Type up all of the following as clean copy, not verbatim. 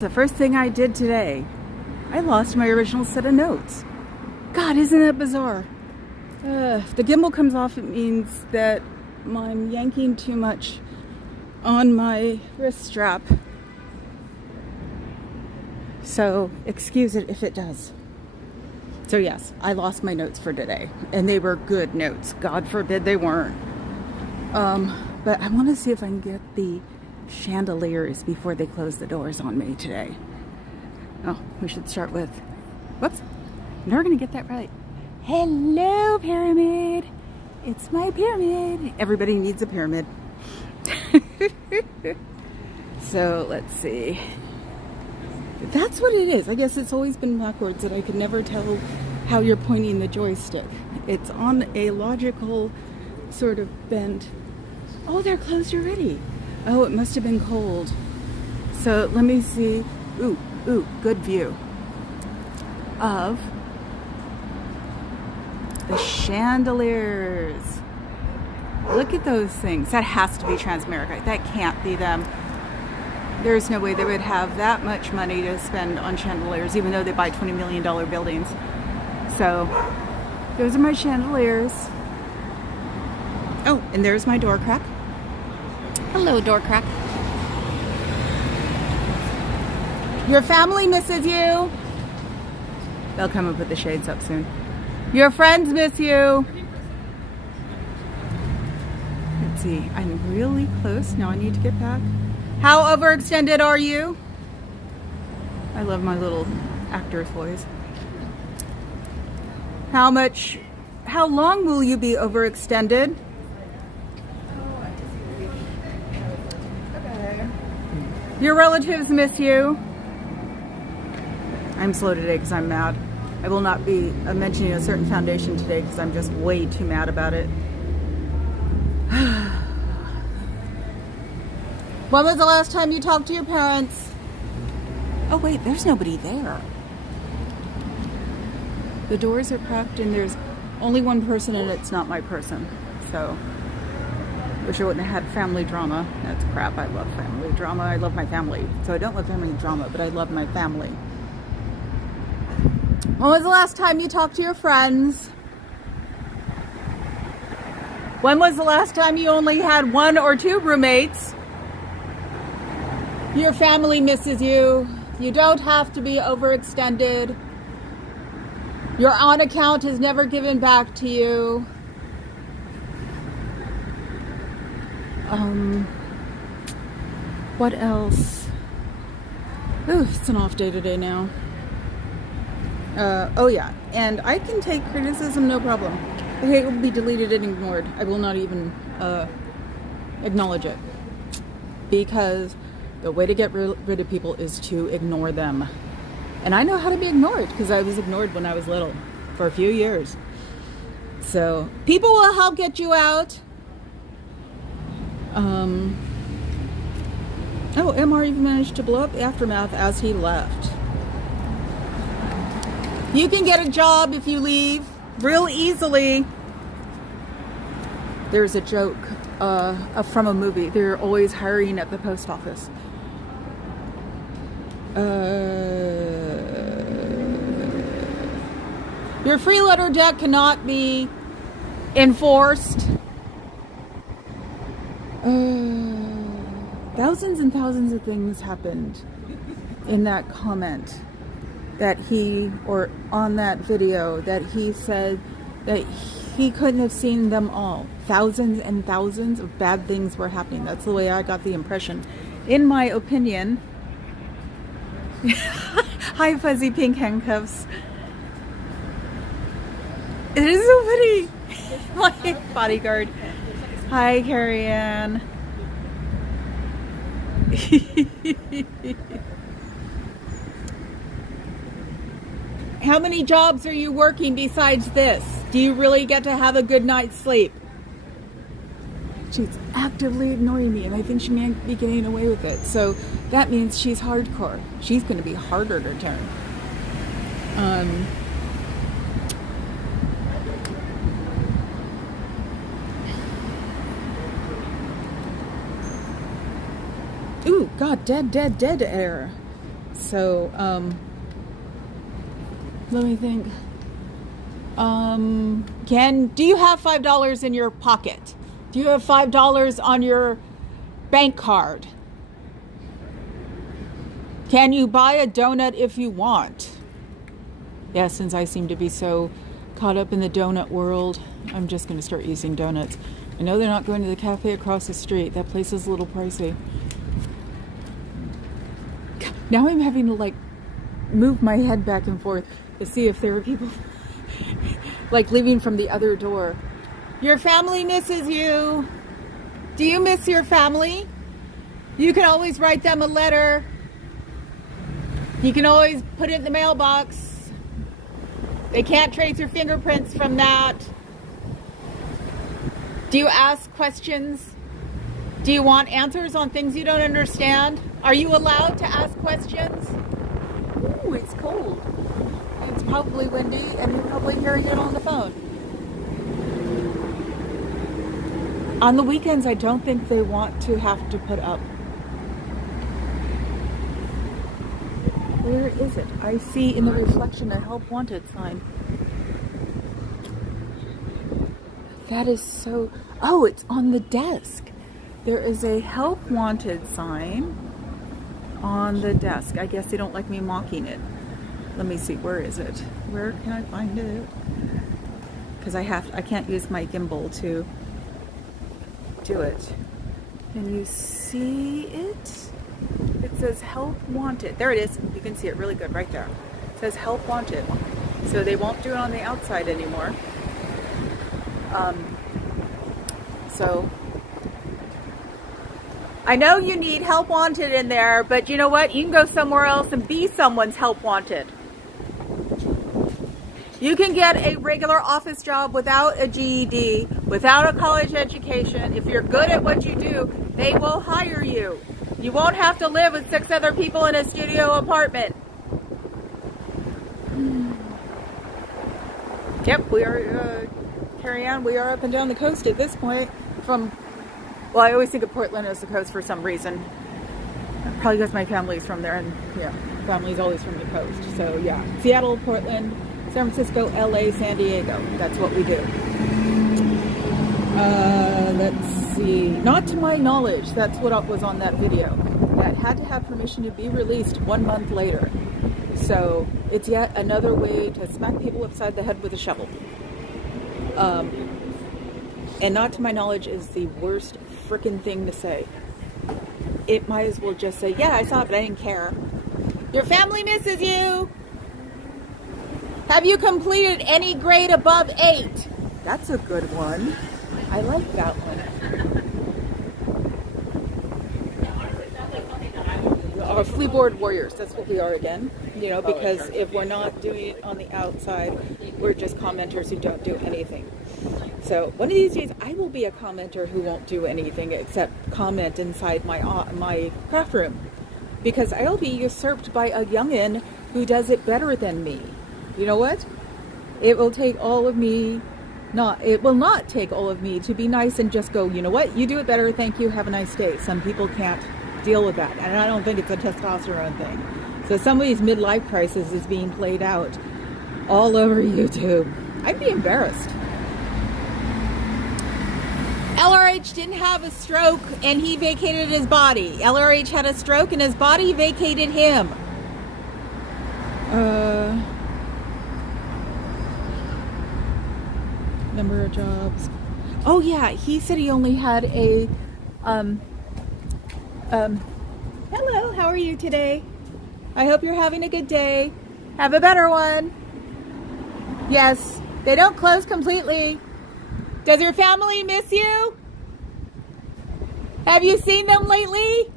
The first thing I did today, I lost my original set of notes. God, isn't that bizarre? If the gimbal comes off, it means that I'm yanking too much on my wrist strap. So excuse it if it does. So yes, I lost my notes for today, and they were good notes. God forbid they weren't. But I want to see if I can get the chandeliers before they close the doors on me today. Oh, we should start with, whoops, I'm never gonna get that right. Hello, pyramid. It's my pyramid. Everybody needs a pyramid. So let's see. That's what it is. I guess it's always been backwards that I could never tell how you're pointing the joystick. It's on a logical sort of bend. Oh, they're closed already. Oh, it must have been cold. So let me see. Ooh, good view of the chandeliers. Look at those things. That has to be Transamerica. That can't be them. There's no way they would have that much money to spend on chandeliers, even though they buy $20 million buildings. So those are my chandeliers. Oh, and there's my door crack. Hello, door crack. Your family misses you. They'll come and put the shades up soon. Your friends miss you. Let's see. I'm really close. Now I need to get back. How overextended are you? I love my little actor's voice. How long will you be overextended? Your relatives miss you. I'm slow today because I'm mad. I will not be mentioning a certain foundation today because I'm just way too mad about it. When was the last time you talked to your parents? Oh wait, there's nobody there. The doors are cracked and there's only one person and it's not my person. So, wish I wouldn't have had family drama. That's crap. I love family drama. I love my family. So I don't love family drama, but I love my family. When was the last time you talked to your friends? When was the last time you only had 1 or 2 roommates? Your family misses you. You don't have to be overextended. Your on account is never given back to you. What else? Ooh, it's an off day today now. Oh yeah, and I can take criticism, no problem. Okay, it will be deleted and ignored. I will not even acknowledge it. Because the way to get rid of people is to ignore them. And I know how to be ignored because I was ignored when I was little for a few years. So people will help get you out. Oh, MR even managed to blow up Aftermath as he left. You can get a job if you leave real easily. There's a joke from a movie. They're always hiring at the post office. Your free letter debt cannot be enforced. Thousands and thousands of things happened in that comment that or on that video that he said that he couldn't have seen them all. Thousands and thousands of bad things were happening. That's the way I got the impression. In my opinion. Hi, fuzzy pink handcuffs. It is so funny. My bodyguard. Hi, Carrie Ann. How many jobs are you working besides this? Do you really get to have a good night's sleep? She's actively ignoring me, and I think she may be getting away with it. So that means she's hardcore. She's going to be harder to turn. Ooh, God, dead air. So, let me think. Do you have $5 in your pocket? Do you have $5 on your bank card? Can you buy a donut if you want? Yeah, since I seem to be so caught up in the donut world, I'm just going to start using donuts. I know they're not going to the cafe across the street. That place is a little pricey. Now I'm having to like move my head back and forth to see if there are people like leaving from the other door. Your family misses you. Do you miss your family? You can always write them a letter. You can always put it in the mailbox. They can't trace your fingerprints from that. Do you ask questions? Do you want answers on things you don't understand? Are you allowed to ask questions? Ooh, it's cold. It's probably windy, and you're probably hearing it on the phone. On the weekends, I don't think they want to have to put up. Where is it? I see in the reflection a help wanted sign. That is so... Oh, it's on the desk. There is a help wanted sign on the desk. I guess they don't like me mocking it. Let me see, where is it? Where can I find it? Because I can't use my gimbal to do it. Can you see it? It says help wanted. There it is. You can see it really good right there. It says help wanted. So they won't do it on the outside anymore. So I know you need help wanted in there, but you know what? You can go somewhere else and be someone's help wanted. You can get a regular office job without a GED, without a college education. If you're good at what you do, they will hire you. You won't have to live with 6 other people in a studio apartment. Yep, we are, carry on, we are up and down the coast at this point. Well, I always think of Portland as the coast for some reason. Probably because my family's from there, and yeah, family's always from the coast. So yeah, Seattle, Portland, San Francisco, LA, San Diego. That's what we do. Let's see. Not to my knowledge, that's what was on that video. That had to have permission to be released 1 month later. So it's yet another way to smack people upside the head with a shovel. And not to my knowledge is the worst frickin' thing to say. It might as well just say, yeah, I saw it, but I didn't care. Your family misses you. Have you completed any grade above 8? That's a good one. I like that one. Our fleaboard warriors, that's what we are again. You know, because if we're not doing it on the outside, we're just commenters who don't do anything. So one of these days, I will be a commenter who won't do anything except comment inside my craft room, because I'll be usurped by a youngin who does it better than me. You know what? It will take all of me. It will not take all of me to be nice and just go, you know what? You do it better. Thank you. Have a nice day. Some people can't deal with that, and I don't think it's a testosterone thing. So some of these midlife crises is being played out all over YouTube. I'd be embarrassed. LRH didn't have a stroke and he vacated his body. LRH had a stroke and his body vacated him. Number of jobs. Oh yeah, he said he only had a hello, how are you today? I hope you're having a good day. Have a better one. Yes, they don't close completely. Does your family miss you? Have you seen them lately?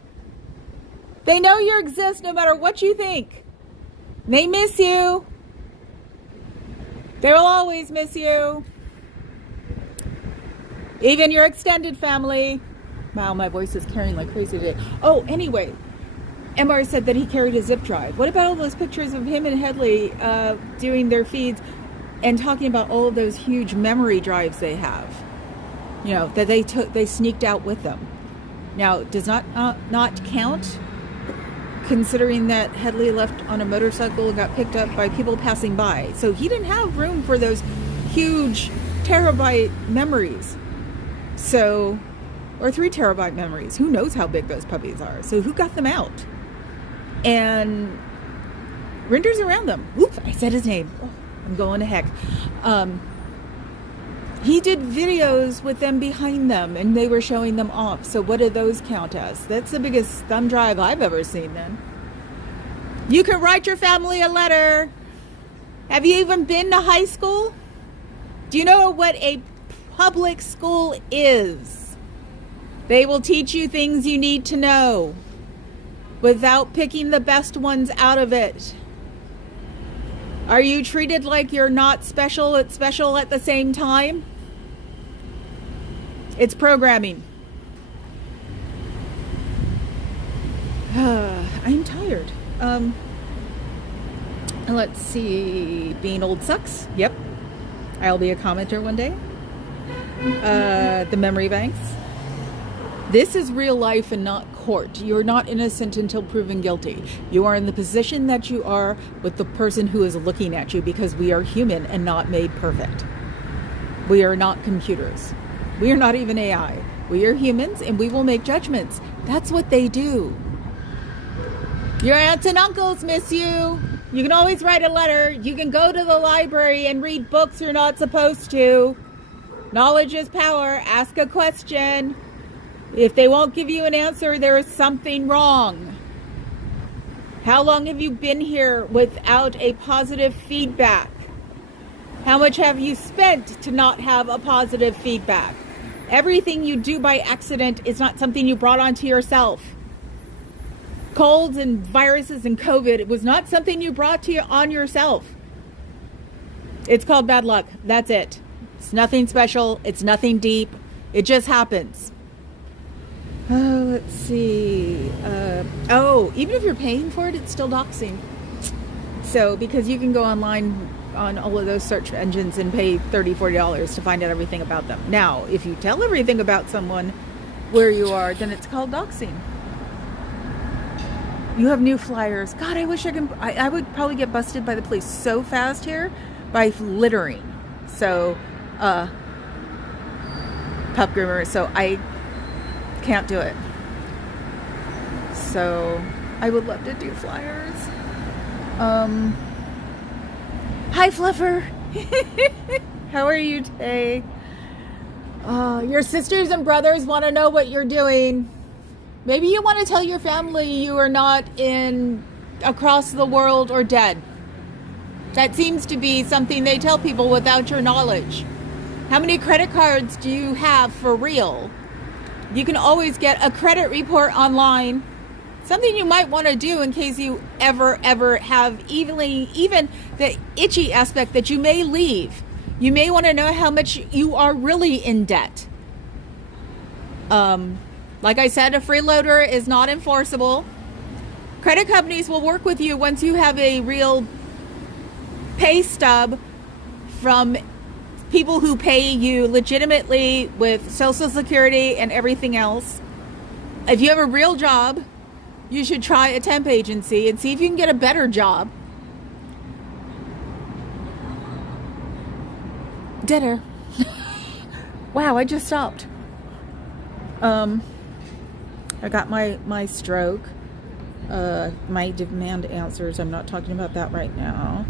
They know you exist no matter what you think. They miss you. They will always miss you. Even your extended family. Wow, my voice is carrying like crazy today. Oh, anyway, MR said that he carried a zip drive. What about all those pictures of him and Headley doing their feeds and talking about all of those huge memory drives they have? You know, that they sneaked out with them. Now, does not count considering that Headley left on a motorcycle and got picked up by people passing by. So he didn't have room for those huge terabyte memories. So, or 3 terabyte memories. Who knows how big those puppies are? So who got them out? And Rinder's around them. Oops, I said his name. Oh, I'm going to heck. He did videos with them behind them, and they were showing them off. So what do those count as? That's the biggest thumb drive I've ever seen then. You can write your family a letter. Have you even been to high school? Do you know what a public school is? They will teach you things you need to know without picking the best ones out of it. Are you treated like you're not special, it's special at the same time? It's programming. I'm tired. Let's see. Being old sucks. Yep. I'll be a commenter one day. The memory banks. This is real life and not court. You're not innocent until proven guilty. You are in the position that you are with the person who is looking at you, because we are human and not made perfect. We are not computers. We are not even AI. We are humans, and we will make judgments. That's what they do. Your aunts and uncles miss you. You can always write a letter. You can go to the library and read books you're not supposed to. Knowledge is power. Ask a question. If they won't give you an answer, there is something wrong. How long have you been here without a positive feedback? How much have you spent to not have a positive feedback? Everything you do by accident is not something you brought onto yourself. Colds and viruses and COVID, it was not something you brought on yourself. It's called bad luck. That's it. It's nothing special. It's nothing deep. It just happens. Let's see. Even if you're paying for it, it's still doxing. So, because you can go online on all of those search engines and pay $30, $40 to find out everything about them. Now, if you tell everything about someone where you are, then it's called doxing. You have new flyers. God, I wish I would probably get busted by the police so fast here by littering. So, pup groomer. So I can't do it. So I would love to do flyers. Hi, Fluffer. How are you today? Your sisters and brothers want to know what you're doing. Maybe you want to tell your family you are not across the world or dead. That seems to be something they tell people without your knowledge. How many credit cards do you have for real? You can always get a credit report online. Something you might want to do in case you ever have even the itchy aspect that you may leave. You may want to know how much you are really in debt. Like I said, a freeloader is not enforceable. Credit companies will work with you once you have a real pay stub from people who pay you legitimately with Social Security and everything else. If you have a real job, you should try a temp agency and see if you can get a better job. Dinner. Wow, I just stopped. I got my stroke. My demand answers. I'm not talking about that right now.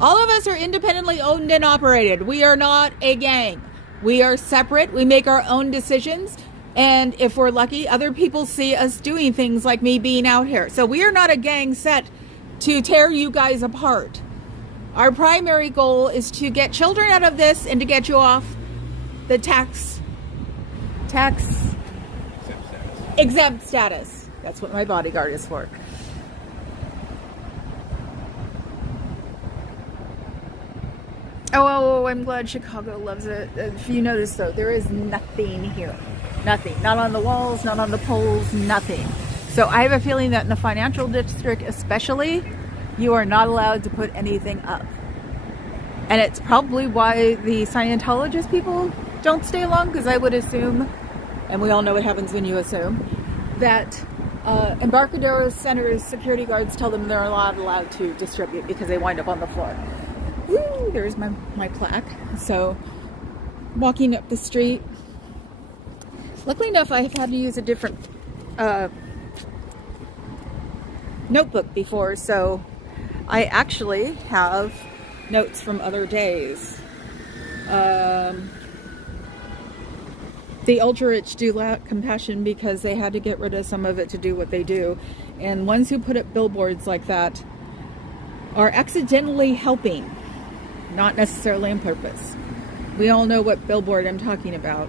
All of us are independently owned and operated. We are not a gang. We are separate. We make our own decisions. And if we're lucky, other people see us doing things like me being out here. So we are not a gang set to tear you guys apart. Our primary goal is to get children out of this and to get you off the tax exempt status. That's what my bodyguard is for. Oh, I'm glad Chicago loves it. If you notice, though, there is nothing here. Nothing. Not on the walls, not on the poles, nothing. So I have a feeling that in the financial district especially, you are not allowed to put anything up. And it's probably why the Scientologist people don't stay long, because I would assume, and we all know what happens when you assume, that Embarcadero Center's security guards tell them they're allowed to distribute because they wind up on the floor. Woo, there's my plaque. So, walking up the street. Luckily enough, I've had to use a different notebook before, so I actually have notes from other days. The ultra-rich do lack compassion because they had to get rid of some of it to do what they do. And ones who put up billboards like that are accidentally helping, not necessarily on purpose. We all know what billboard I'm talking about.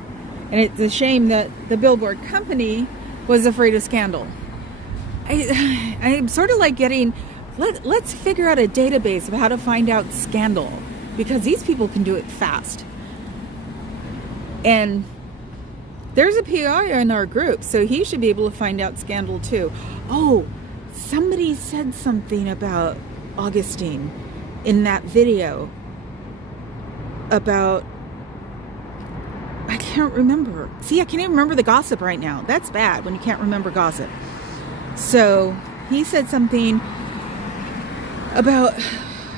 And it's a shame that the billboard company was afraid of scandal. I'm sort of like getting, let's figure out a database of how to find out scandal, because these people can do it fast. And there's a PR in our group, so he should be able to find out scandal too. Oh, somebody said something about Augustine in that video about, I can't remember. See, I can't even remember the gossip right now. That's bad when you can't remember gossip. So he said something about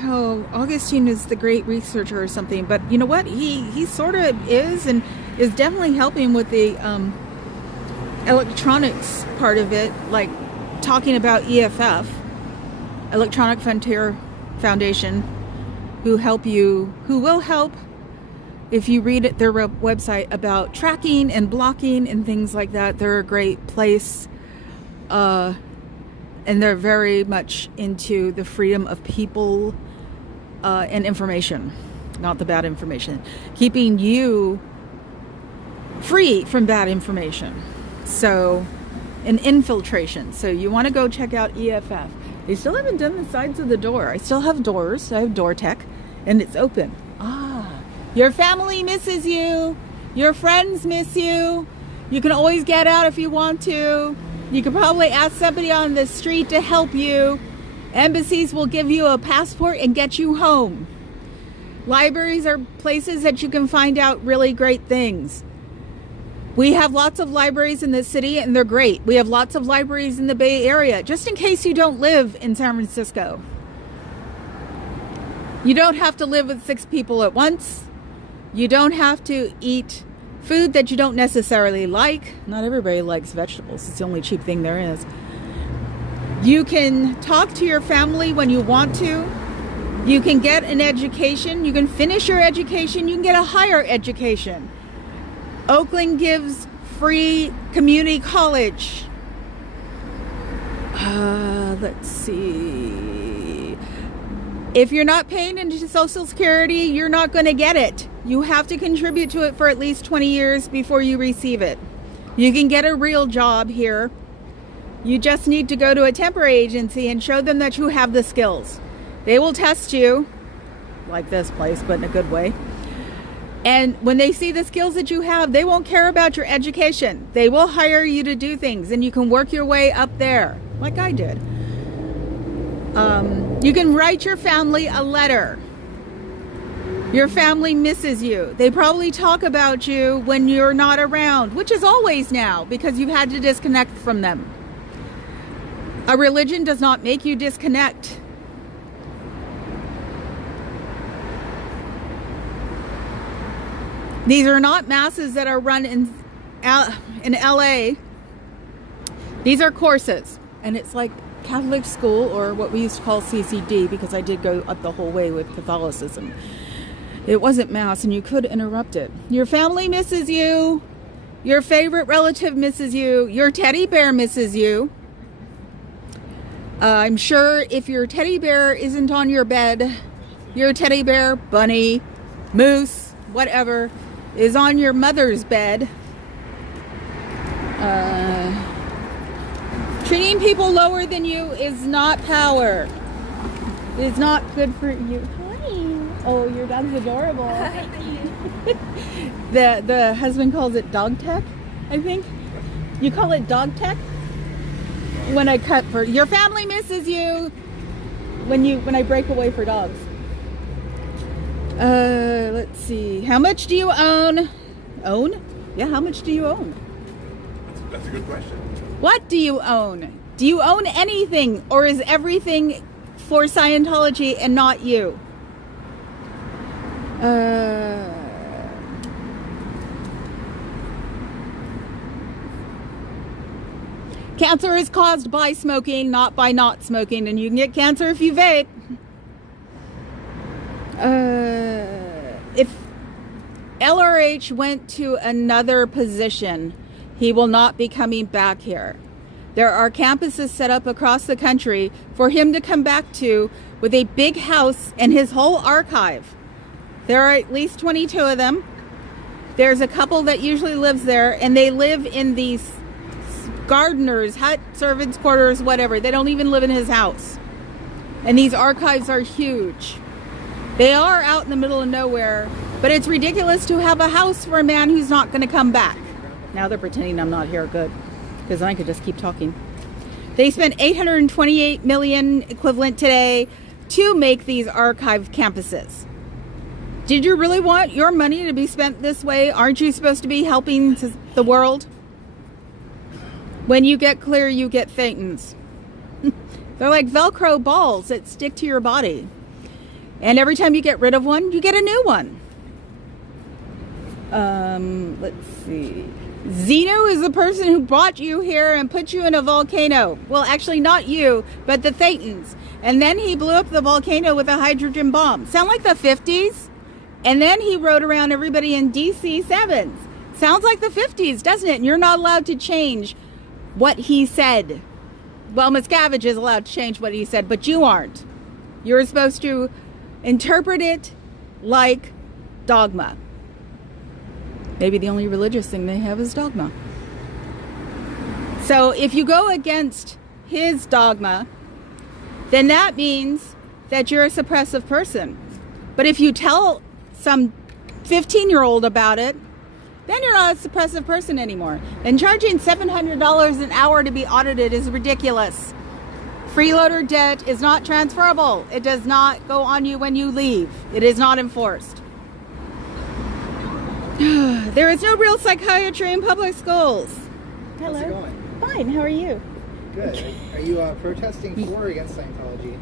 how Augustine is the great researcher or something, but you know what? He sort of is, and is definitely helping with the electronics part of it, like talking about EFF, Electronic Frontier Foundation, who will help if you read at their website about tracking and blocking and things like that. They're a great place, and they're very much into the freedom of people and information, not the bad information, keeping you free from bad information. So, an infiltration. So you want to go check out EFF. They still haven't done the sides of the door. I still have doors. I have door tech, and it's open. Your family misses you. Your friends miss you. You can always get out if you want to. You can probably ask somebody on the street to help you. Embassies will give you a passport and get you home. Libraries are places that you can find out really great things. We have lots of libraries in this city, and they're great. We have lots of libraries in the Bay Area, just in case you don't live in San Francisco. You don't have to live with 6 people at once. You don't have to eat food that you don't necessarily like. Not everybody likes vegetables. It's the only cheap thing there is. You can talk to your family when you want to. You can get an education. You can finish your education. You can get a higher education. Oakland gives free community college. Let's see. If you're not paying into Social Security, you're not going to get it. You have to contribute to it for at least 20 years before you receive it. You can get a real job here. You just need to go to a temporary agency and show them that you have the skills. They will test you, like this place, but in a good way. And when they see the skills that you have, they won't care about your education. They will hire you to do things, and you can work your way up there, like I did. You can write your family a letter. Your family misses you. They probably talk about you when you're not around, which is always now, because you've had to disconnect from them. A religion does not make you disconnect. These are not masses that are run in LA. These are courses, and it's like Catholic school, or what we used to call CCD, because I did go up the whole way with Catholicism. It wasn't mass, and you could interrupt it. Your family misses you. Your favorite relative misses you. Your teddy bear misses you. I'm sure if your teddy bear isn't on your bed, your teddy bear, bunny, moose, whatever, is on your mother's bed. Treating people lower than you is not power. It's not good for you. Hi. Oh, your dog's adorable. The husband calls it dog tech, I think. You call it dog tech? When I cut for your family misses you when I break away for dogs. Let's see. How much do you own? Own? Yeah, how much do you own? That's a good question. What do you own? Do you own anything, or is everything for Scientology and not you? Cancer is caused by smoking, not by not smoking, and you can get cancer if you vape. If LRH went to another position, he will not be coming back here. There are campuses set up across the country for him to come back to with a big house and his whole archive. There are at least 22 of them. There's a couple that usually lives there, and they live in these gardeners, hut, servants' quarters, whatever. They don't even live in his house. And these archives are huge. They are out in the middle of nowhere, but it's ridiculous to have a house for a man who's not going to come back. Now they're pretending I'm not here. Good. Because I could just keep talking. They spent $828 million equivalent today to make these archive campuses. Did you really want your money to be spent this way? Aren't you supposed to be helping the world? When you get clear, you get thetans. They're like Velcro balls that stick to your body. And every time you get rid of one, you get a new one. Let's see. Zeno is the person who brought you here and put you in a volcano. Well, actually not you, but the thetans. And then he blew up the volcano with a hydrogen bomb. Sound like the 50s? And then he rode around everybody in DC-7s. Sounds like the 50s, doesn't it? And you're not allowed to change what he said. Well, Miscavige is allowed to change what he said, but you aren't. You're supposed to interpret it like dogma. Maybe the only religious thing they have is dogma. So if you go against his dogma, then that means that you're a suppressive person. But if you tell some 15-year-old about it, then you're not a suppressive person anymore. And charging $700 an hour to be audited is ridiculous. Freeloader debt is not transferable. It does not go on you when you leave. It is not enforced. There is no real psychiatry in public schools. Hello. How's it going? Fine. How are you? Good. Are you protesting for or against Scientology?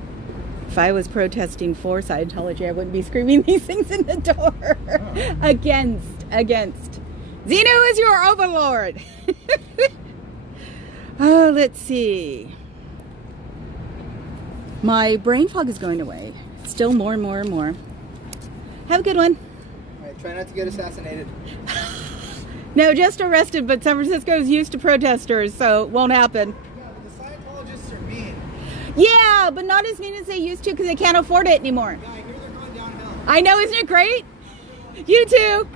If I was protesting for Scientology, I wouldn't be screaming these things in the door. Oh. Against. Zeno is your overlord. Oh, let's see. My brain fog is going away. Still more and more and more. Have a good one. All right, try not to get assassinated. No, just arrested, but San Francisco's used to protesters, so it won't happen. Yeah, but the Scientologists are mean. Yeah, but not as mean as they used to because they can't afford it anymore. Yeah, I hear they're going downhill. I know, isn't it great? You too.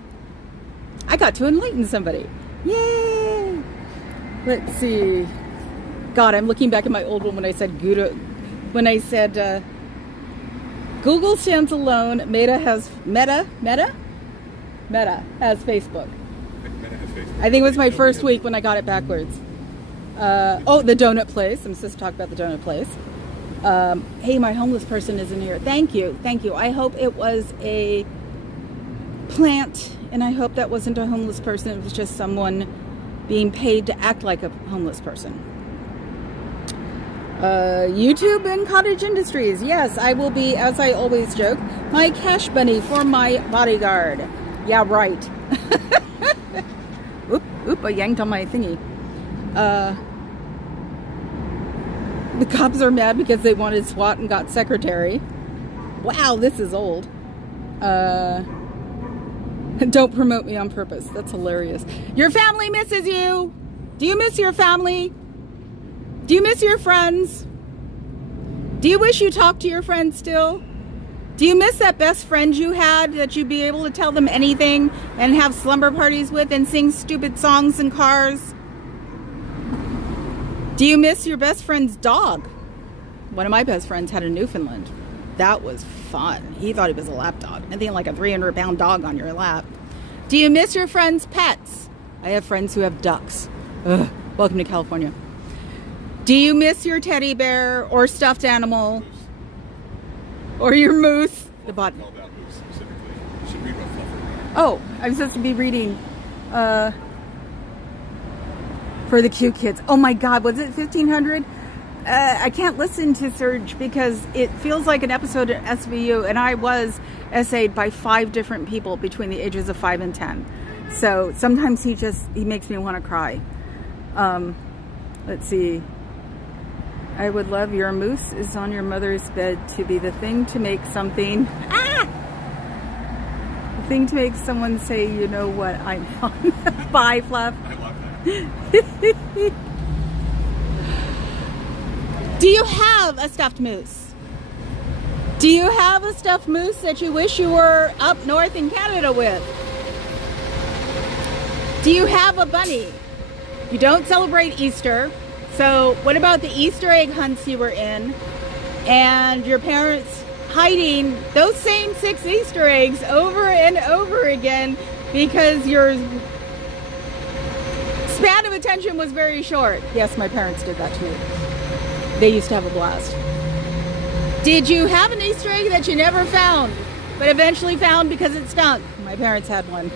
I got to enlighten somebody. Yay! Let's see. God, I'm looking back at my old one when I said Gouda. When I said Google stands alone, Meta has Facebook. Meta has Facebook. I think it was my first week when I got it backwards. Oh, the donut place. I'm supposed to talk about the donut place. Hey, my homeless person is in here. Thank you. I hope it was a plant, and I hope that wasn't a homeless person. It was just someone being paid to act like a homeless person. YouTube and cottage industries. Yes, I will be, as I always joke, my cash bunny for my bodyguard. Yeah, right. Oop, I yanked on my thingy. The cops are mad because they wanted SWAT and got secretary. Wow, this is old. Don't promote me on purpose. That's hilarious. Your family misses you. Do you miss your family? Do you miss your friends? Do you wish you talked to your friends still? Do you miss that best friend you had that you'd be able to tell them anything and have slumber parties with and sing stupid songs in cars? Do you miss your best friend's dog? One of my best friends had a Newfoundland. That was fun. He thought he was a lap dog. I think like a 300-pound dog on your lap. Do you miss your friend's pets? I have friends who have ducks. Ugh, welcome to California. Do you miss your teddy bear or stuffed animal? Or your moose? The bot. Oh, I'm supposed to be reading for the cute kids. Oh my God, was it 1500? I can't listen to Surge because it feels like an episode of SVU, and I was essayed by 5 different people between the ages of 5 and 10. So sometimes he makes me want to cry. Let's see. I would love your moose is on your mother's bed to be the thing to make something. The thing to make someone say, you know what I'm on. Bye, Fluff. I love that. Do you have a stuffed moose? Do you have a stuffed moose that you wish you were up north in Canada with? Do you have a bunny? You don't celebrate Easter. So what about the Easter egg hunts you were in and your parents hiding those same 6 Easter eggs over and over again because your span of attention was very short? Yes, my parents did that to me. They used to have a blast. Did you have an Easter egg that you never found, but eventually found because it stunk? My parents had one.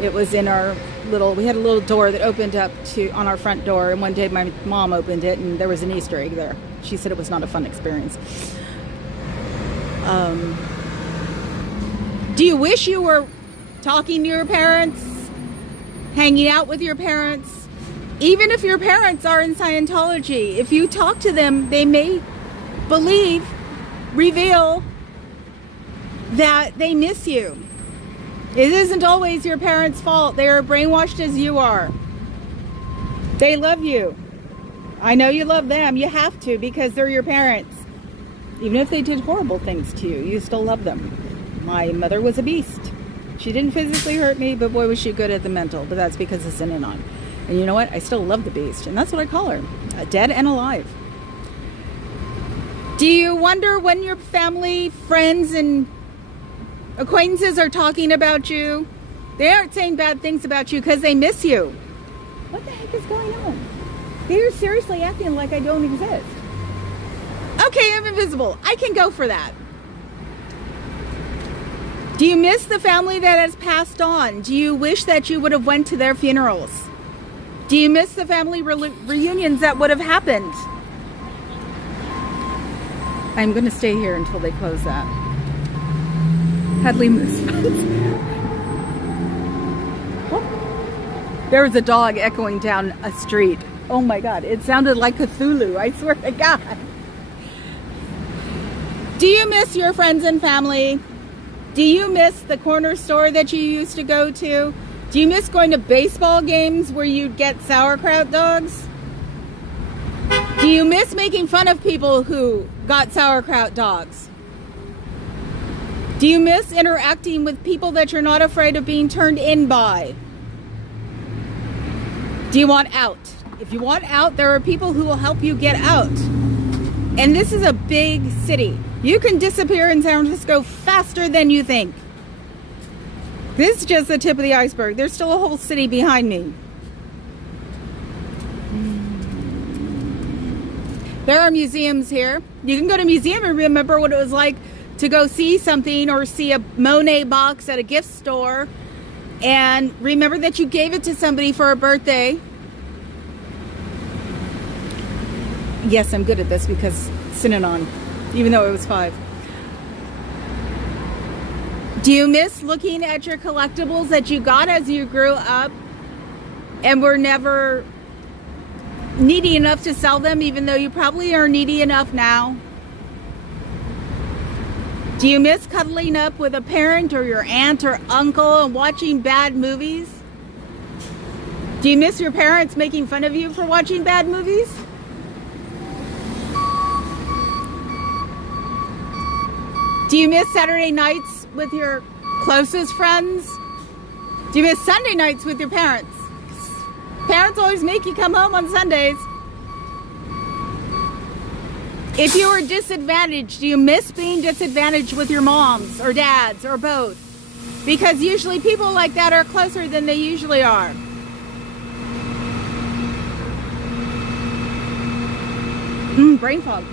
It was in our we had a little door that opened up on our front door, and one day my mom opened it and there was an Easter egg there. She said it was not a fun experience. Do you wish you were talking to your parents, hanging out with your parents? Even if your parents are in Scientology, if you talk to them, they may reveal that they miss you. It isn't always your parents' fault. They are brainwashed as you are. They love you. I know you love them. You have to, because they're your parents. Even if they did horrible things to you, you still love them. My mother was a beast. She didn't physically hurt me, but boy was she good at the mental. But that's because of Sin and On. And you know what? I still love the beast. And that's what I call her. Dead and alive. Do you wonder when your family, friends, and acquaintances are talking about you? They aren't saying bad things about you because they miss you. What the heck is going on? They're seriously acting like I don't exist. Okay, I'm invisible. I can go for that. Do you miss the family that has passed on? Do you wish that you would have went to their funerals? Do you miss the family reunions that would have happened? I'm going to stay here until they close that. Cuddly moose. There was a dog echoing down a street. Oh my God, it sounded like Cthulhu, I swear to God. Do you miss your friends and family? Do you miss the corner store that you used to go to? Do you miss going to baseball games where you'd get sauerkraut dogs? Do you miss making fun of people who got sauerkraut dogs? Do you miss interacting with people that you're not afraid of being turned in by? Do you want out? If you want out, there are people who will help you get out. And this is a big city. You can disappear in San Francisco faster than you think. This is just the tip of the iceberg. There's still a whole city behind me. There are museums here. You can go to a museum and remember what it was like to go see something or see a Monet box at a gift store and remember that you gave it to somebody for a birthday. Yes, I'm good at this because Sin and On, even though it was 5. Do you miss looking at your collectibles that you got as you grew up and were never needy enough to sell them, even though you probably are needy enough now? Do you miss cuddling up with a parent or your aunt or uncle and watching bad movies? Do you miss your parents making fun of you for watching bad movies? Do you miss Saturday nights with your closest friends? Do you miss Sunday nights with your parents? Parents always make you come home on Sundays. If you were disadvantaged, do you miss being disadvantaged with your moms or dads or both? Because usually people like that are closer than they usually are. Brain fog.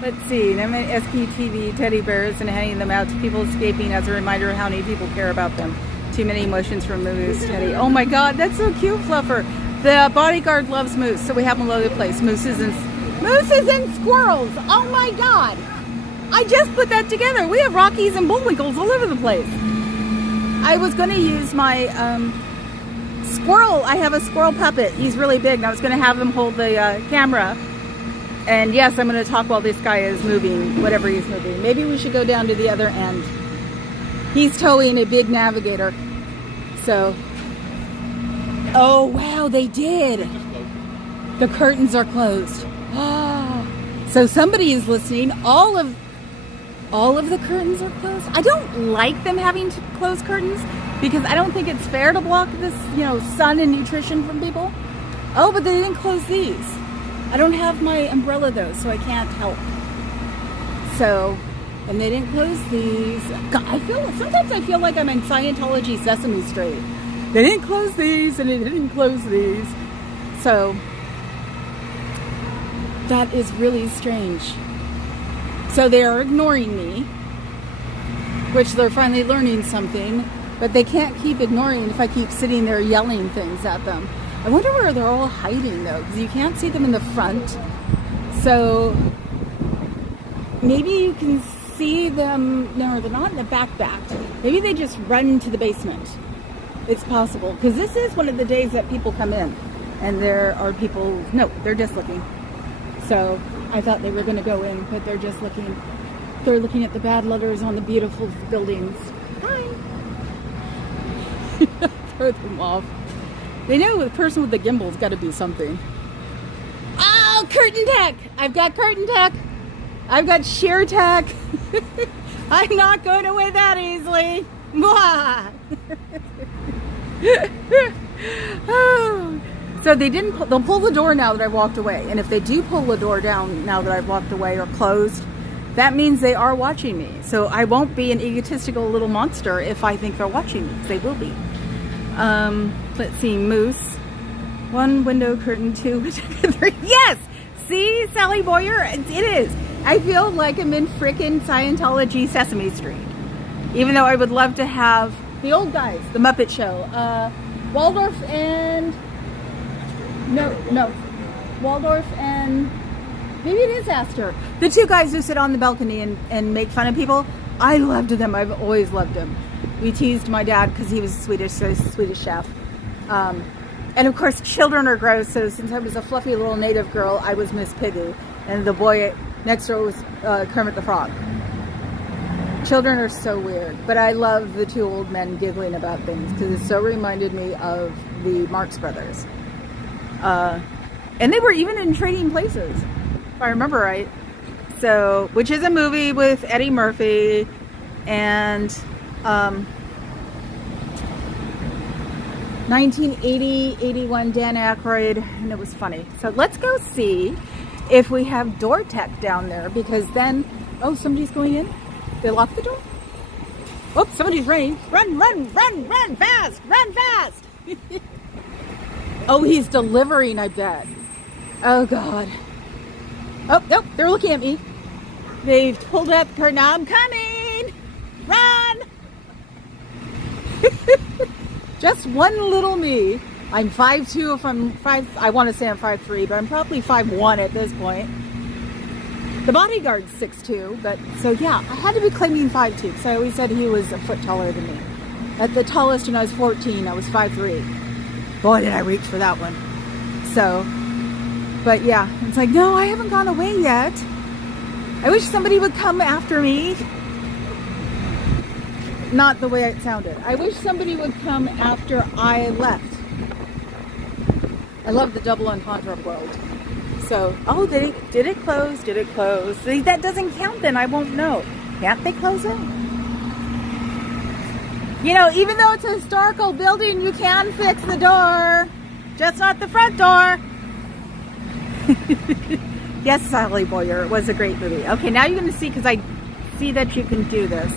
Let's see. SPTV teddy bears and handing them out to people escaping as a reminder of how many people care about them. Too many emotions from Moose Teddy. Oh my God, that's so cute, Fluffer. The bodyguard loves moose, so we have them all over the place. Mooses and Mooses and squirrels. Oh my God. I just put that together. We have Rockies and Bullwinkles all over the place. I was going to use my squirrel. I have a squirrel puppet. He's really big. And I was going to have him hold the camera. And yes, I'm going to talk while this guy is moving, whatever he's moving. Maybe we should go down to the other end. He's towing a big navigator. So, oh wow, they did. The curtains are closed. So somebody is listening. All of the curtains are closed. I don't like them having to close curtains because I don't think it's fair to block this, sun and nutrition from people. Oh, but they didn't close these. I don't have my umbrella though, so I can't help. So, and they didn't close these. God, sometimes I feel like I'm in Scientology Sesame Street. They didn't close these and they didn't close these. So, that is really strange. So they are ignoring me, which they're finally learning something, but they can't keep ignoring if I keep sitting there yelling things at them. I wonder where they're all hiding though, because you can't see them in the front. So maybe you can see them. No, they're not in the back. Maybe they just run to the basement. It's possible, because this is one of the days that people come in, and there are people. No, they're just looking. So I thought they were going to go in, but they're just looking. They're looking at the bad letters on the beautiful buildings. Hi. Throw them off. They know the person with the gimbal's got to be something. Oh, curtain tech! I've got curtain tech. I've got sheer tech. I'm not going away that easily. Oh. So they'll pull the door now that I walked away. And if they do pull the door down now that I've walked away or closed, that means they are watching me. So I won't be an egotistical little monster if I think they're watching me, because they will be. Let's see, moose. 1 window curtain, 2 window curtain, 3. Yes! See, Sally Boyer? It is. I feel like I'm in frickin' Scientology Sesame Street. Even though I would love to have the old guys, the Muppet Show. Waldorf and... No. Waldorf and... Maybe it is Astor. The 2 guys who sit on the balcony and make fun of people. I loved them. I've always loved them. We teased my dad because he was Swedish, so he's a Swedish chef. And of course, children are gross. So since I was a fluffy little native girl, I was Miss Piggy. And the boy next door was Kermit the Frog. Children are so weird. But I love the 2 old men giggling about things because it so reminded me of the Marx Brothers. And they were even in Trading Places, if I remember right. So, which is a movie with Eddie Murphy and 1980, 81 Dan Aykroyd, and it was funny. So let's go see if we have door tech down there, because then, oh, somebody's going in. They locked the door. Oh, somebody's running. Run fast, run fast. Oh, he's delivering, I bet. Oh, God. Oh, nope, they're looking at me. They've pulled out the curtain. I'm coming. Run. Just one little me. I'm 5'2", if I'm 5, I want to say I'm 5'3", but I'm probably 5'1" at this point. The bodyguard's 6'2", but so yeah, I had to be claiming 5'2", because I always said he was a foot taller than me. At the tallest when I was 14, I was 5'3". Boy, did I reach for that one. So, but yeah, it's like, no, I haven't gone away yet. I wish somebody would come after me. Not the way it sounded. I wish somebody would come after I left. I love the double entendre world. So, oh, did it close? Did it close? See, that doesn't count then. I won't know. Can't they close it? You know, even though it's a historical building, you can fix the door. Just not the front door. Yes, Sally Boyer. It was a great movie. Okay, now you're going to see, because I see that you can do this.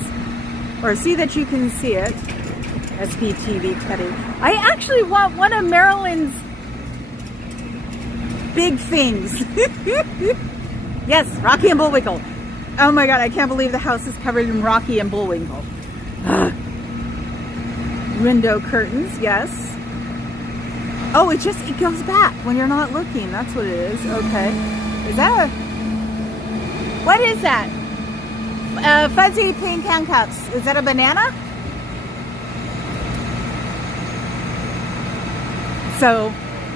Or see that you can see it. SPTV Teddy. I actually want one of Marilyn's big things. Yes, Rocky and Bullwinkle. Oh my God, I can't believe the house is covered in Rocky and Bullwinkle. Window curtains, yes. Oh, it goes back when you're not looking. That's what it is. Okay. Is that what is that? Fuzzy pink handcuffs. Is that a banana? So,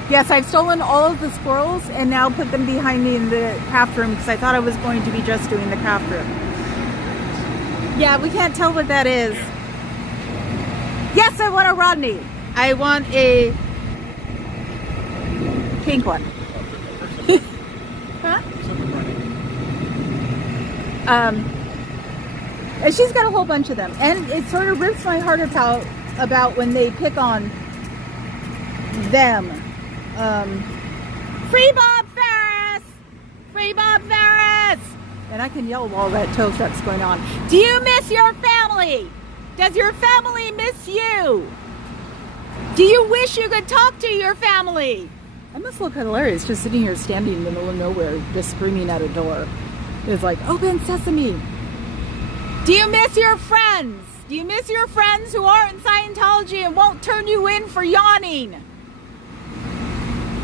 yes, I've stolen all of the squirrels and now put them behind me in the craft room because I thought I was going to be just doing the craft room. Yeah, we can't tell what that is. Yes, I want a Rodney. I want a pink one. Huh? And she's got a whole bunch of them. And it sort of rips my heart about when they pick on them. Free Bob Ferris! Free Bob Ferris! And I can yell while that tow truck's going on. Do you miss your family? Does your family miss you? Do you wish you could talk to your family? I must look hilarious just sitting here standing in the middle of nowhere just screaming at a door. It's like, open sesame. Do you miss your friends? Do you miss your friends who are in Scientology and won't turn you in for yawning?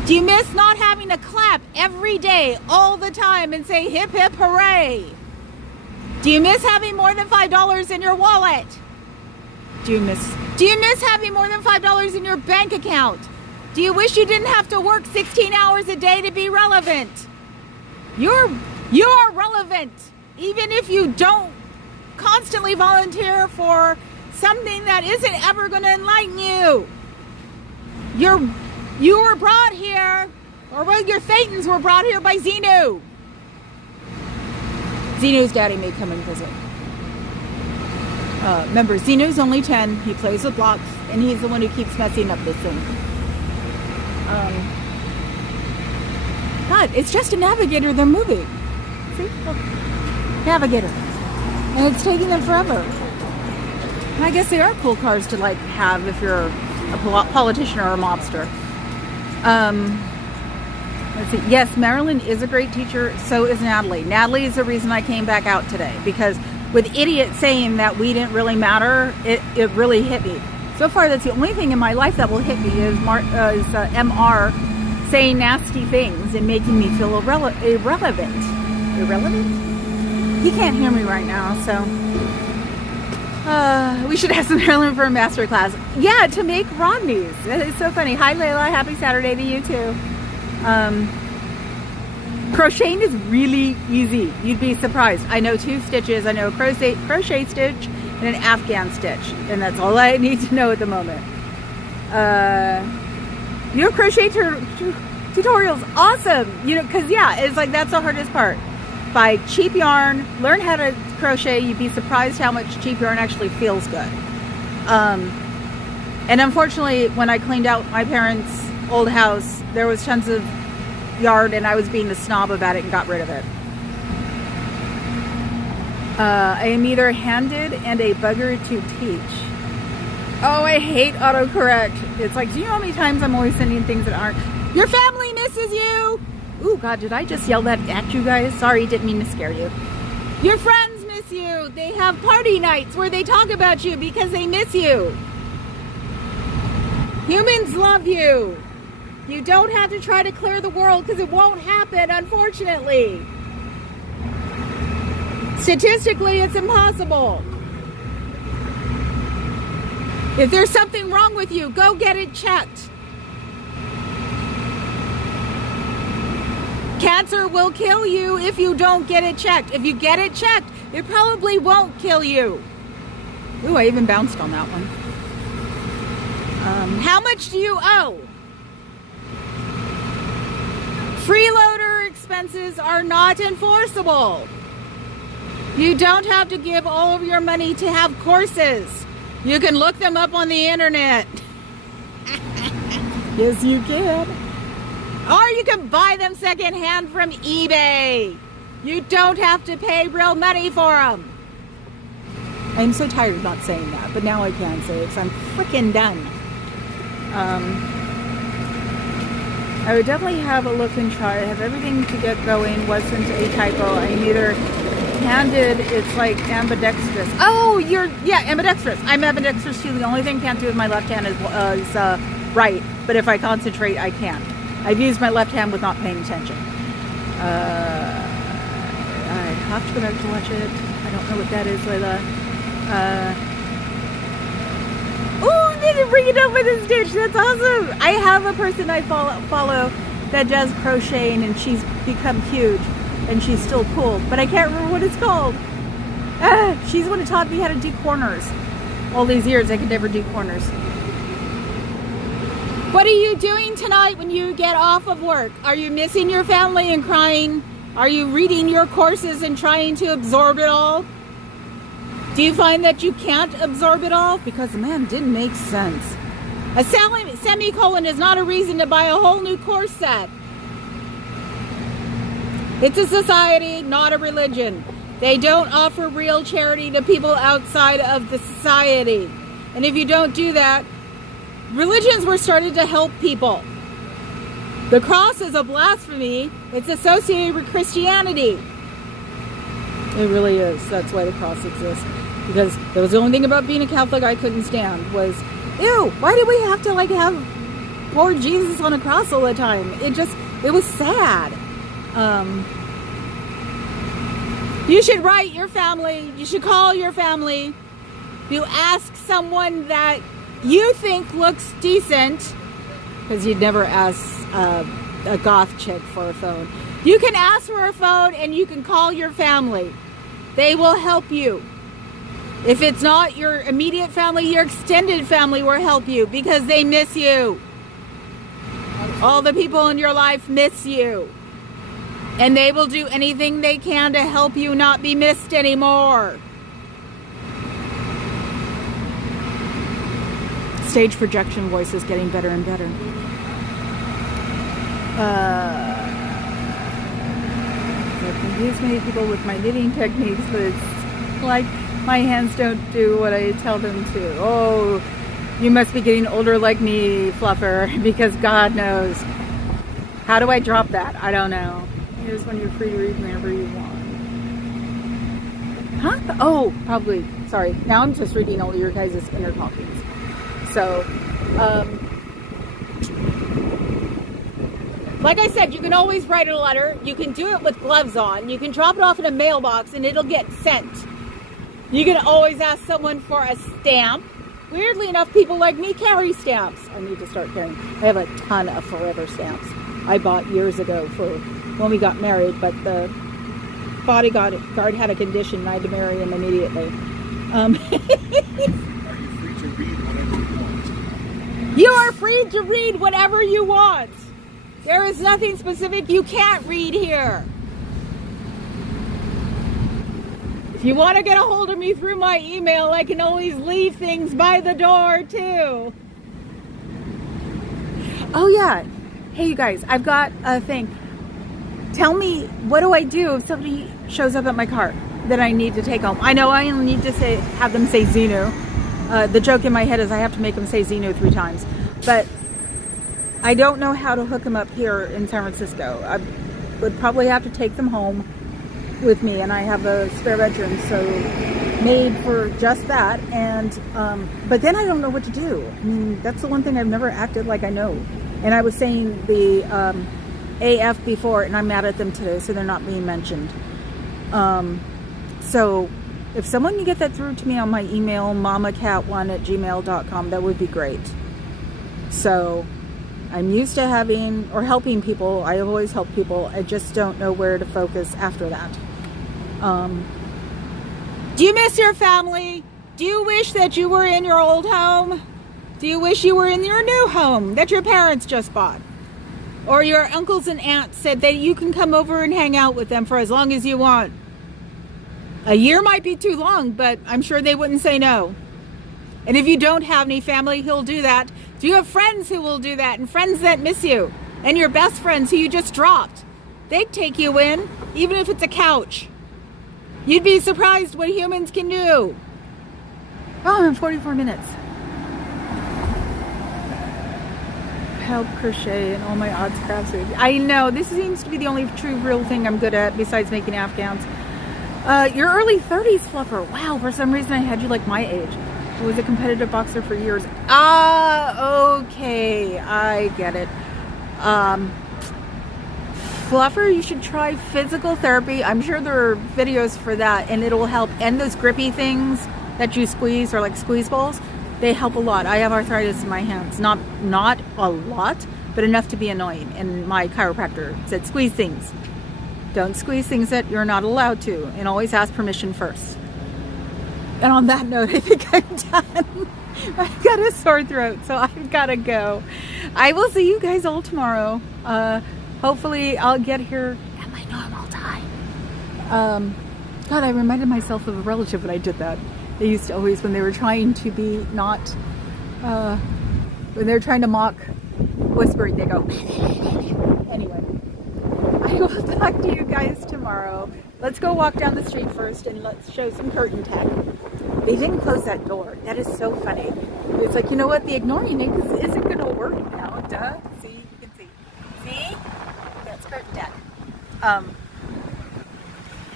Do you miss not having to clap every day, all the time, and say hip hip hooray? Do you miss having more than $5 in your wallet? Do you miss having more than $5 in your bank account? Do you wish you didn't have to work 16 hours a day to be relevant? You're relevant, even if you don't constantly volunteer for something that isn't ever going to enlighten you. You were brought here, or well, your Thetans were brought here by Xenu. Xenu's daddy may come and visit. Remember, Xenu's only 10. He plays with blocks, and he's the one who keeps messing up this thing. God, it's just a navigator they're moving. See? Look. Navigator. And it's taking them forever. And I guess they are cool cars to like have if you're a politician or a mobster. Let's see. Yes, Marilyn is a great teacher. So is Natalie. Natalie is the reason I came back out today, because with idiots saying that we didn't really matter, it really hit me. So far, that's the only thing in my life that will hit me is MR saying nasty things and making me feel irrelevant. Irrelevant? He can't hear me right now, so we should ask Marilyn for a master class. Yeah, to make Rodney's. It's so funny. Hi, Layla. Happy Saturday to you too. Crocheting is really easy. You'd be surprised. I know 2 stitches. I know a crochet stitch and an Afghan stitch, and that's all I need to know at the moment. Your crochet tutorials, awesome. You know, because yeah, it's like that's the hardest part. Buy cheap yarn, learn how to crochet. You'd be surprised how much cheap yarn actually feels good. And unfortunately, when I cleaned out my parents' old house, there was tons of yarn, and I was being a snob about it and got rid of it. I am either handed and a bugger to teach. Oh, I hate autocorrect. It's like, do you know how many times I'm always sending things that aren't? Your family misses you. Ooh, God, did I just yell that at you guys? Sorry, didn't mean to scare you. Your friends miss you. They have party nights where they talk about you because they miss you. Humans love you. You don't have to try to clear the world because it won't happen, unfortunately. Statistically, it's impossible. If there's something wrong with you, go get it checked. Cancer will kill you if you don't get it checked. If you get it checked, it probably won't kill you. Ooh, I even bounced on that one. How much do you owe? Freeloader expenses are not enforceable. You don't have to give all of your money to have courses. You can look them up on the internet. Yes, you can. Or you can buy them secondhand from eBay. You don't have to pay real money for them. I'm so tired of not saying that, but now I can say it because I'm freaking done. I would definitely have a look and try. I have everything to get going. Wasn't a typo. I'm either handed, it's like ambidextrous. Oh, ambidextrous. I'm ambidextrous too. The only thing I can't do with my left hand is right. But if I concentrate, I can. I've used my left hand with not paying attention. I have to go back to watch it. I don't know what that is, Layla. Oh, they didn't bring it up with a stitch. That's awesome. I have a person I follow that does crocheting, and she's become huge, and she's still cool. But I can't remember what it's called. She's the one who taught me how to do corners. All these years, I could never do corners. What are you doing tonight when you get off of work? Are you missing your family and crying? Are you reading your courses and trying to absorb it all? Do you find that you can't absorb it all? Because, man, it didn't make sense. A semicolon is not a reason to buy a whole new course set. It's a society, not a religion. They don't offer real charity to people outside of the society. And if you don't do that, religions were started to help people. The cross is a blasphemy. It's associated with Christianity. It really is. That's why the cross exists. Because that was the only thing about being a Catholic I couldn't stand was, ew, why do we have to have poor Jesus on a cross all the time? It was sad. You should write your family. You should call your family. You ask someone that you think looks decent, because you'd never ask a goth chick for a phone. You can ask for a phone and you can call your family. They will help you. If it's not your immediate family, your extended family will help you because they miss you. All the people in your life miss you. And they will do anything they can to help you not be missed anymore. Stage projection voice is getting better and better. I confuse many people with my knitting techniques, but it's like my hands don't do what I tell them to. Oh, you must be getting older like me, Fluffer, because God knows. How do I drop that? I don't know. Here's when you're free to read whenever you want. Huh? Oh, probably. Sorry. Now I'm just reading all your guys' inner talkings. So, like I said, you can always write a letter. You can do it with gloves on. You can drop it off in a mailbox and it'll get sent. You can always ask someone for a stamp. Weirdly enough, people like me carry stamps. I need to start carrying. I have a ton of forever stamps I bought years ago for when we got married, but the bodyguard had a condition and I had to marry him immediately. You are free to read whatever you want. There is nothing specific you can't read here. If you want to get a hold of me through my email, I can always leave things by the door too. Oh yeah. Hey you guys, I've got a thing. Tell me, what do I do if somebody shows up at my car that I need to take home? I know I only need to have them say Xenu. The joke in my head is I have to make them say Xenu 3 times. But I don't know how to hook them up here in San Francisco. I would probably have to take them home with me, and I have a spare bedroom, so made for just that. And but then I don't know what to do. I mean, that's the one thing I've never acted like I know. And I was saying the AF before, and I'm mad at them today, so they're not being mentioned. So if someone can get that through to me on my email, mamacat1@gmail.com, that would be great. So I'm used to having or helping people. I have always helped people. I just don't know where to focus after that. Do you miss your family? Do you wish that you were in your old home? Do you wish you were in your new home that your parents just bought? Or your uncles and aunts said that you can come over and hang out with them for as long as you want? A year might be too long, but I'm sure they wouldn't say no. And if you don't have any family who'll do that, do you have friends who will do that, and friends that miss you, and your best friends who you just dropped? They'd take you in, even if it's a couch. You'd be surprised what humans can do. Oh, I'm 44 minutes. Help crochet and all my odds crafts. I know, this seems to be the only true real thing I'm good at besides making Afghans. Your early 30s, Fluffer. Wow, for some reason I had you like my age. I was a competitive boxer for years. Ah, okay, I get it. fluffer, you should try physical therapy. I'm sure there are videos for that, and it'll help. And those grippy things that you squeeze, or like squeeze balls, they help a lot. I have arthritis in my hands, not a lot, but enough to be annoying. And my chiropractor said, squeeze things. Don't squeeze things that you're not allowed to, and always ask permission first. And on that note, I think I'm done. I've got a sore throat, so I've got to go. I will see you guys all tomorrow. Hopefully I'll get here at my normal time. God, I reminded myself of a relative when I did that. They used to always, when they were trying to be not, when they were trying to mock whispering, they go, anyway. I will talk to you guys tomorrow. Let's go walk down the street first and let's show some curtain tech. They didn't close that door. That is so funny. It's like, you know what? The ignoring it isn't going to work now. Duh. See? You can see. See? That's curtain tech.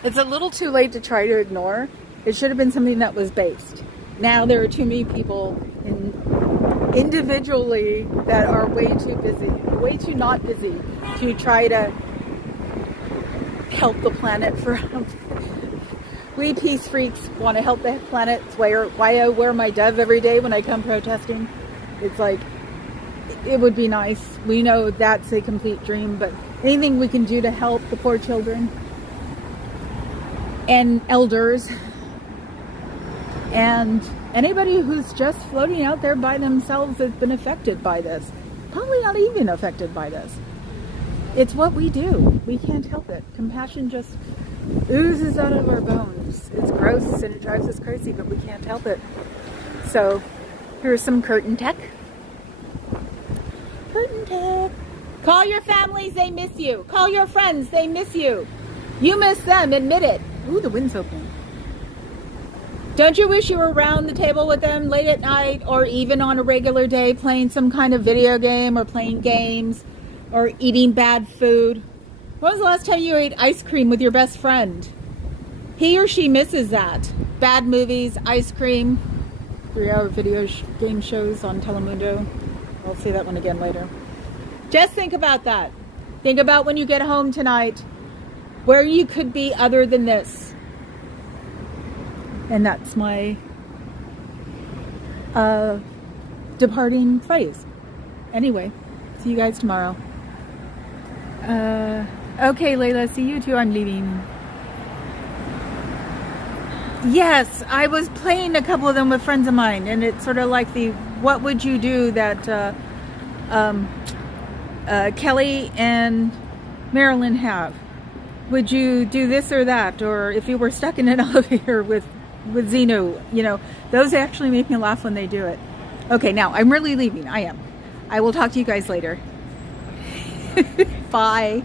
It's a little too late to try to ignore. It should have been something that was based. Now there are too many people individually that are way too busy, way too not busy to try to help the planet. For we peace freaks want to help the planet. It's why I wear my dove every day when I come protesting. It's like, it would be nice. We know that's a complete dream, but anything we can do to help the poor children and elders and anybody who's just floating out there by themselves has been affected by this. Probably not even affected by this. It's what we do. We can't help it. Compassion just oozes out of our bones. It's gross and it drives us crazy, but we can't help it. So here's some curtain tech. Curtain tech. Call your families, they miss you. Call your friends, they miss you. You miss them, admit it. Ooh, the wind's open. Don't you wish you were around the table with them late at night or even on a regular day playing some kind of video game or playing games or eating bad food? When was the last time you ate ice cream with your best friend? He or she misses that. Bad movies, ice cream, 3-hour video game shows on Telemundo. I'll say that one again later. Just think about that. Think about when you get home tonight, where you could be other than this. And that's my departing phrase. Anyway, see you guys tomorrow. Okay, Layla, see you too. I'm leaving. Yes, I was playing a couple of them with friends of mine, and it's sort of like the what would you do that Kelly and Marilyn have. Would you do this or that? Or if you were stuck in an elevator with Zeno, you know, those actually make me laugh when they do it. Okay, now I'm really leaving. I am. I will talk to you guys later. Bye.